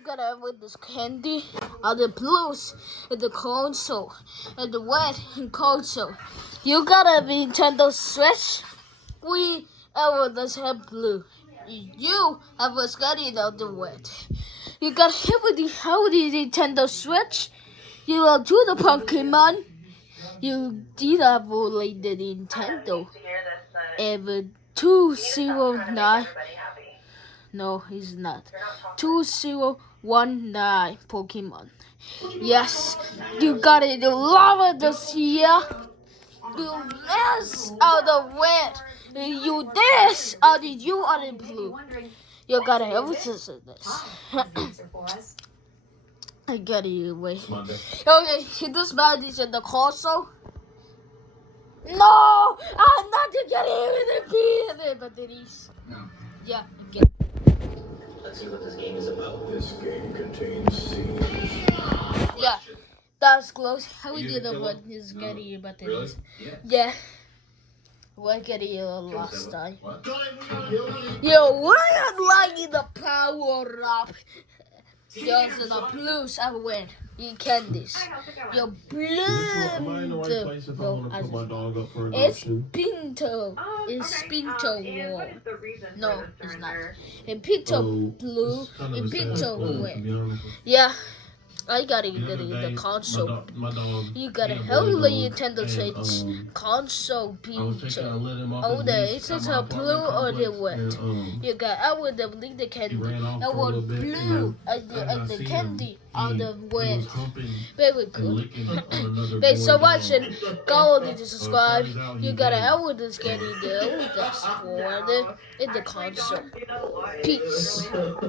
You gotta have with this candy, the blues, and the console, and the red and console. You gotta be Nintendo Switch. We does have blue. You have a Scotty of the red. You got hit with the Nintendo Switch. You are to the Pokemon. You did have only the Nintendo. Ever 209. No, he's not. 2019 Pokemon. Yes, you got it. You love it this year. You mess out of red. You this out of you are in blue. You gotta have this. I got it away. Okay, this bad is in the console. No, I'm not to get it but it is. Yeah, I get it. Let's see what this game is about. This game contains scenes. Yeah, that's close. How we did what is getting about the Really? Yeah. We're getting it last time. What? Yo, why not liking the power up? Just the blues I win. You candies. Your Am I in the right place if I want to put my dog up for adoption? It's Pinto. It's Pinto War. No, it's not. It's Pinto Oh, Blue. it's kind of It's a sad Pinto film, to Red. be honest. Yeah. I gotta get The other day, the console. my dog, You gotta he a help boy the dog, Nintendo and, Switch console I was taking Pinto. a let him off Oh, his there leash is at it my a blue apartment or the complex, red? and, You got I would have leave the candy. ran off I for a want little bit, blue and and the seen candy him, out he of was red. humping Very and good. licking on another Thanks boy so dog. much and go on to subscribe. turns out You he gotta gay. help with this candy deal with us for the in the console. Peace.